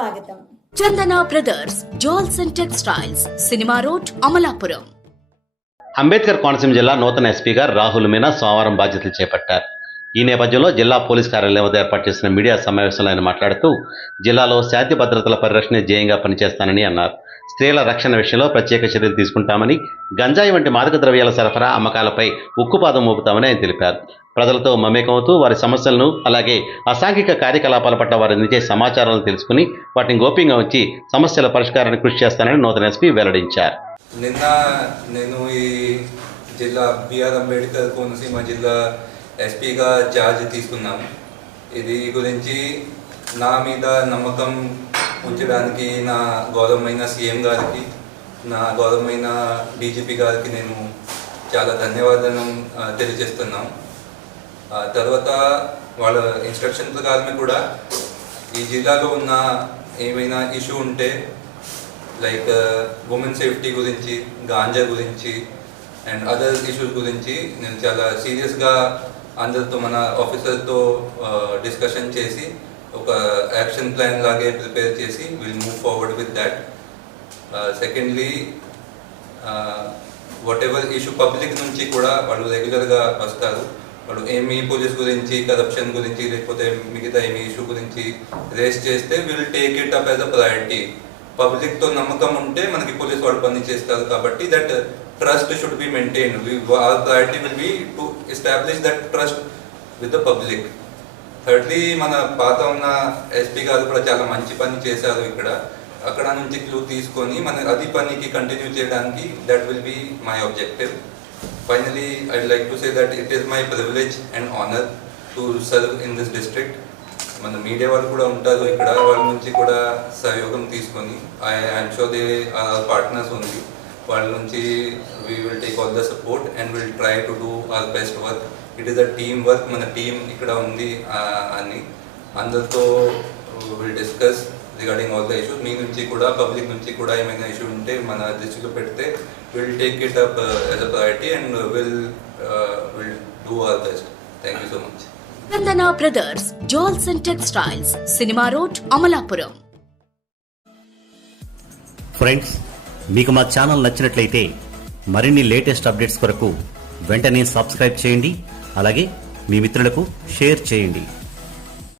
స్వాగతం. Chandana brothers jewels and textiles, cinema road, Amalapuram. Ambedkar Konaseema జిల్లా నూతన ఎస్పీగా రాహుల్ మీనా సోమవారం బాధ్యతలు చేపట్టారు. ఈ నేపథ్యంలో జిల్లా పోలీస్ కార్యాలయం వద్ద ఏర్పాటు చేసిన మీడియా సమావేశంలో ఆయన మాట్లాడుతూ జిల్లాలో శాంతి భద్రతల పరిరక్షణ ధ్యేయంగా పనిచేస్తానని అన్నారు. స్త్రీల రక్షణ విషయంలో ప్రత్యేక చర్యలు తీసుకుంటామని, గంజాయి వంటి మాదక ద్రవ్యాల సరఫరా, అమ్మకాలపై ఉక్కుపాదం మోపుతామని ఆయన తెలిపారు. ప్రజలతో మమేకమవుతూ వారి సమస్యలను, అలాగే అసాంఘిక కార్యకలాపాల పట్ల వారి అందించే సమాచారాలను తెలుసుకుని వాటిని గోప్యంగా ఉంచి సమస్యల పరిష్కారానికి కృషి చేస్తానని నూతన ఎస్పీ వెల్లడించారు. నిన్న నేను ఈ జిల్లా బిఆర్ అంబేద్కర్ కోనసీమ జిల్లా ఎస్పీగా ఛార్జ్ తీసుకున్నాము. ఇది గురించి నా మీద నమ్మకం ఉంచడానికి నా గౌరవమైన సీఎం గారికి, నా గౌరవమైన డీజీపీ గారికి నేను చాలా ధన్యవాదాలు తెలియజేస్తున్నాం. తర్వాత వాళ్ళ ఇన్స్ట్రక్షన్ ప్రకారమే కూడా ఈ జిల్లాలో ఉన్న ఏమైనా ఇష్యూ ఉంటే లైక్ ఉమెన్ సేఫ్టీ గురించి, గాంజా గురించి అండ్ అదర్ ఇష్యూస్ గురించి నేను చాలా సీరియస్గా అందరితో, మన ఆఫీసర్తో డిస్కషన్ చేసి ఒక యాక్షన్ ప్లాన్ లాగే ప్రిపేర్ చేసి will move forward with that. Secondly, what ever issue public నుంచి కూడా వాళ్ళు రెగ్యులర్గా వస్తారు. వాళ్ళు ఏమి పోలీస్ గురించి, కరప్షన్ గురించి, లేకపోతే మిగతా ఏమి ఇష్యూ గురించి రేస్ చేస్తే will take it up as a priority. పబ్లిక్తో నమ్మకం ఉంటే మనకి పోలీస్ వాళ్ళు పని చేస్తారు. కాబట్టి that trust should be maintain. Our priority will be to establish that trust with the public. Thirdly, మన పాత ఉన్న ఎస్పీ గారు కూడా చాలా మంచి పని చేశారు ఇక్కడ. అక్కడ నుంచి క్లూ తీసుకొని మన అది పనికి కంటిన్యూ చేయడానికి that will be my objective. Finally, I'd like to say that it is my privilege and honour to serve in this district. మన మీడియా వాళ్ళు కూడా ఉంటారు ఇక్కడ, వాళ్ళ నుంచి కూడా సహయోగం తీసుకొని I'm sure they are partners ఉంది. వాళ్ళ నుంచి we will take all the support and will try to do our best work. It is a team work. మన టీం ఇక్కడ ఉంది అని అందరితో will discuss regarding all the issues. మీ నుంచి కూడా, పబ్లిక్ నుంచి కూడా ఏమైనా ఇష్యూ ఉంటే మన దృష్టిలో పెడితే will take it up as a priority and will do our best. Thank you so much. Chandana brothers jewels and textiles, cinema road, Amalapuram. Friends, మీకు మా ఛానల్ నచ్చినట్లయితే మరిన్ని లేటెస్ట్ అప్డేట్స్ కొరకు వెంటనే సబ్స్క్రైబ్ చేయండి. అలాగే మీ మిత్రులకు షేర్ చేయండి.